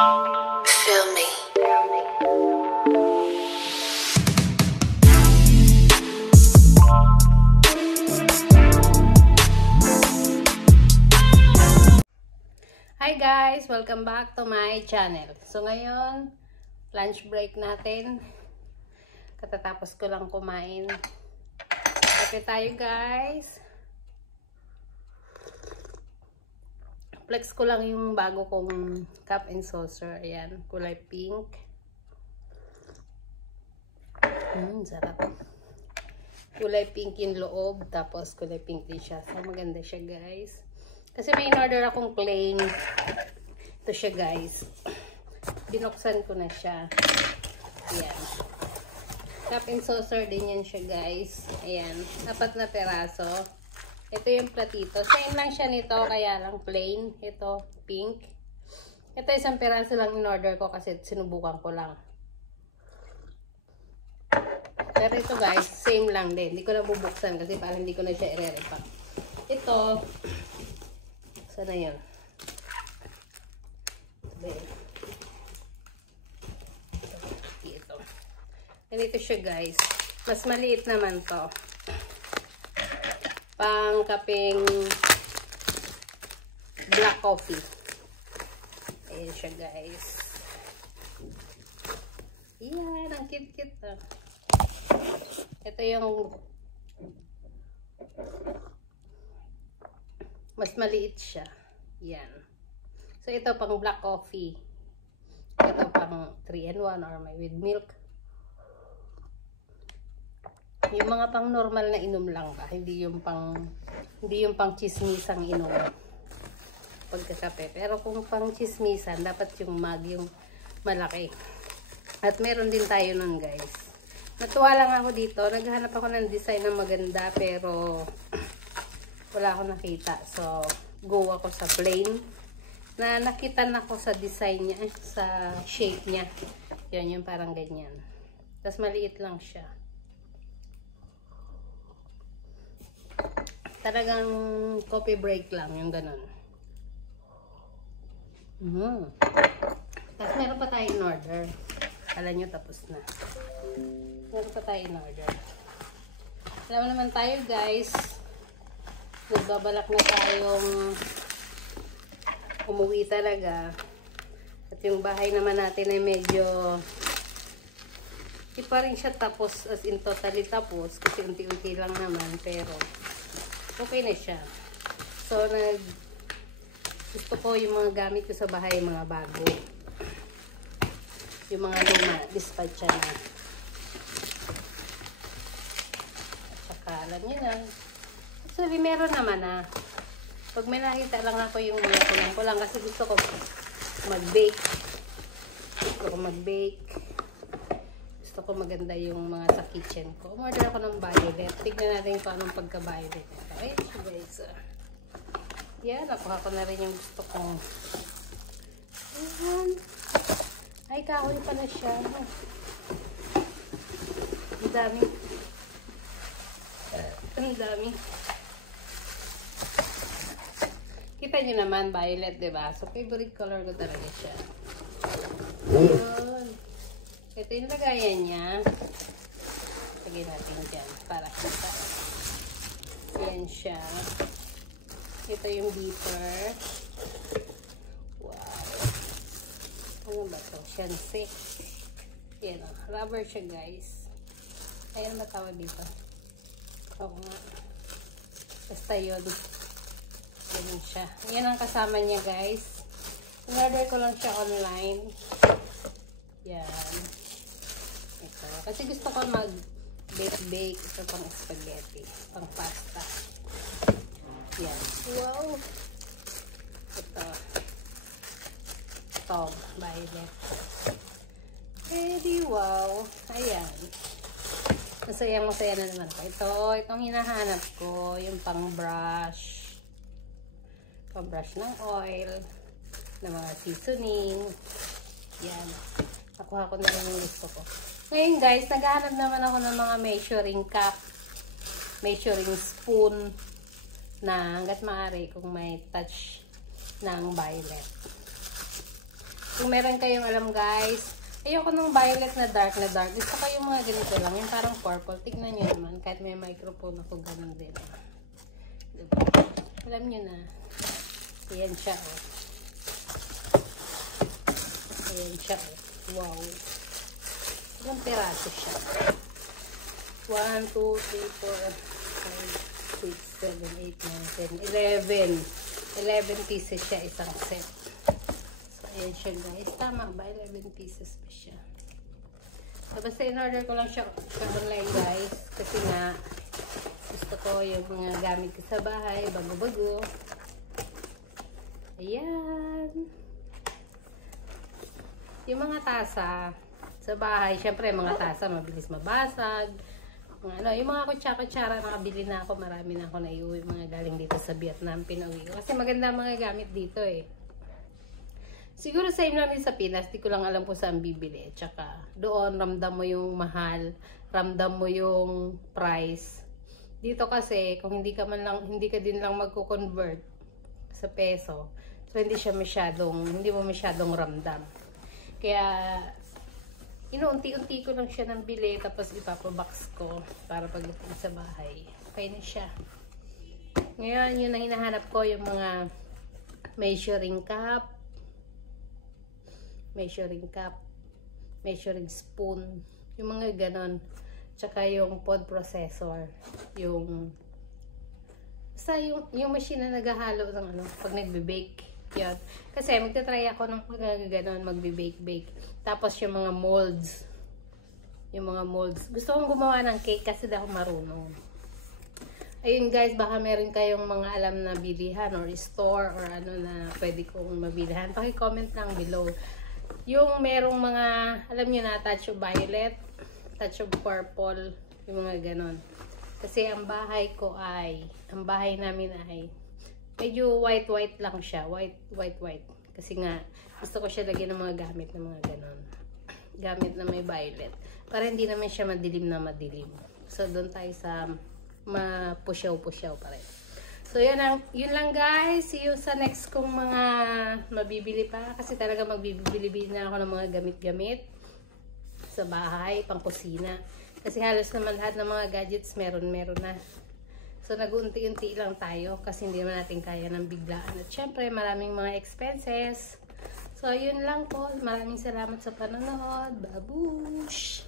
Feel me. Hi guys! Welcome back to my channel. So ngayon, lunch break natin. Katatapos ko lang kumain. Kape tayo guys. Flex ko lang yung bago kong cup and saucer. Ayan, kulay pink. Sarap. Kulay pink yung loob. Tapos kulay pink din siya. So maganda siya guys. Kasi may in-order akong plain. Ito siya guys. Binuksan ko na siya. Ayan. Cup and saucer din yan siya guys. Ayan. 4 na peraso. Ito yung platito. Same lang siya nito. Kaya lang plain. Ito pink. Ito 1 peraso lang in-order ko kasi sinubukan ko lang. Pero ito guys, same lang din. Hindi ko na bubuksan kasi parang hindi ko na siya i-repack. Ito. Sana yun. Ito. Ganito siya guys. Mas maliit naman to. Pang kaping black coffee. Ayan siya guys. Yan. Ang cute-cute. Ito yung mas maliit siya. Yan. So, ito pang black coffee. Ito pang 3-in-1 or may with milk. Yung mga pang normal na inom lang ba? Hindi yung pang chismisang inom. Pagkakape. Pero kung pang chismisan, dapat yung mug, yung malaki. At meron din tayo nun guys. Natuwa lang ako dito. Naghahanap ako ng design na maganda pero wala akong nakita. So, go ako sa plain. Na nakita na ako sa design niya, sa shape niya. Yan, yung parang ganyan. Tapos maliit lang siya. Talagang coffee break lang, yung ganun. Tapos meron pa tayo in order. Kala nyo tapos na. Meron pa tayo in order. Alam naman tayo guys, nagbabalak na tayong umuwi talaga. At yung bahay naman natin ay medyo hindi pa rin siya tapos as in totally tapos kasi unti-unti lang naman pero okay na siya. So gusto ko yung mga gamit ko sa bahay, mga bago. Yung mga luma, dispatcha na. Saka alam nyo na. Actually, meron naman na. Pag may nakita lang ako yung mga kulang-kulang kasi gusto ko mag-bake. Gusto ko maganda yung mga sa kitchen ko. Umorder ako ng violet. Tignan natin kung anong pagka-violet. Ayun siya guys. Yan, nakuha ko na rin yung gusto kong. Ayan. Ay, kahoy pala siya. Ang dami. Ang dami. Kita nyo naman, violet, diba? So, favorite color ko talaga siya. Ayun. Ito yung lagayan niya. Lagay natin dyan para kita. Ayan siya. Ito yung beeper. Wow. Ano ba ito? Shanse. Ayan o. Rubber siya guys. Ayan ba tawag dito? Oo nga. Basta yun. Ganun siya. Yan ang kasama niya guys. In-order ko lang siya online. Yan. Ito. Kasi gusto ko mag-bake. Ito pang spaghetti. Pang pasta. Yan. Wow. Ito. Ito. Violet. Ready. Wow. Ayan. Masaya na naman ko. Itong hinahanap ko. Yung pang brush. Pang brush ng oil. Ng mga seasoning. Yan. Nakuha ko na rin yung gusto ko. Ngayon guys, naghahanap naman ako ng mga measuring cup. Measuring spoon. Na hanggat maaari kung may touch ng violet. Kung meron kayong alam guys, ayoko nung violet na dark na dark. Gusto ko yung mga ganito lang, yung parang purple. Tignan nyo naman, kahit may microphone ako, ganun din. Diba? Alam nyo na. Ayan siya, oh. Ayan siya, oh. Wow. Ilang peraso siya. 1, 2, 3, 4, 5, 6, 7, 8, 9, 10, 11. 11 pieces siya, isang set. So, ayan siya guys. Tama ba? 11 pieces pa siya. So, basta in-order ko lang siya online guys. Kasi nga, gusto ko yung mga gamit ko sa bahay, bago-bago. Ayan. Yung mga tasa sa bahay, syempre mga tasa mabilis mabasag. Yung mga kutsara nakabili na ako, marami na ako naiuwi, mga galing dito sa Vietnam, pinauwi ko. Kasi maganda mga gamit dito eh. Siguro same lang din sa Pinas, di ko lang alam kung saan bibili. Tsaka doon, ramdam mo yung mahal, ramdam mo yung price. Dito kasi, kung hindi ka din lang magko-convert sa peso, so hindi mo masyadong ramdam. Kaya, inuunti-unti ko lang siya ng bili, tapos ipapabox ko para pagdating sa bahay. Okay na siya. Ngayon, yun ang hinahanap ko, yung mga measuring cup, measuring spoon, yung mga ganon. Tsaka yung pod processor, yung machine na naghahalo ng pag nagbe-bake. Yun. Kasi magta-try ako ng ganon, magbe-bake. Tapos yung mga molds. Gusto kong gumawa ng cake kasi daw marunong. Ayun guys, baka meron kayong mga alam na bilihan or store or na pwede kong mabilihan. Paki-comment lang below. Yung merong mga, alam nyo na, touch of violet, touch of purple, yung mga ganon. Kasi ang bahay namin ay medyo white lang siya. White. Kasi nga, gusto ko siya lagyan ng mga gamit na mga ganon. Gamit na may violet. Para hindi naman siya madilim. So, doon tayo sa mapusyaw pa rin. So, yun lang guys. See you sa next kong mga mabibili pa. Kasi talaga magbibili na ako ng mga gamit-gamit sa bahay, pang kusina. Kasi halos naman lahat ng mga gadgets meron na. So, nag-unti-unti lang tayo kasi hindi naman natin kaya ng biglaan. At syempre, maraming mga expenses. So, yun lang po. Maraming salamat sa panonood. Babush!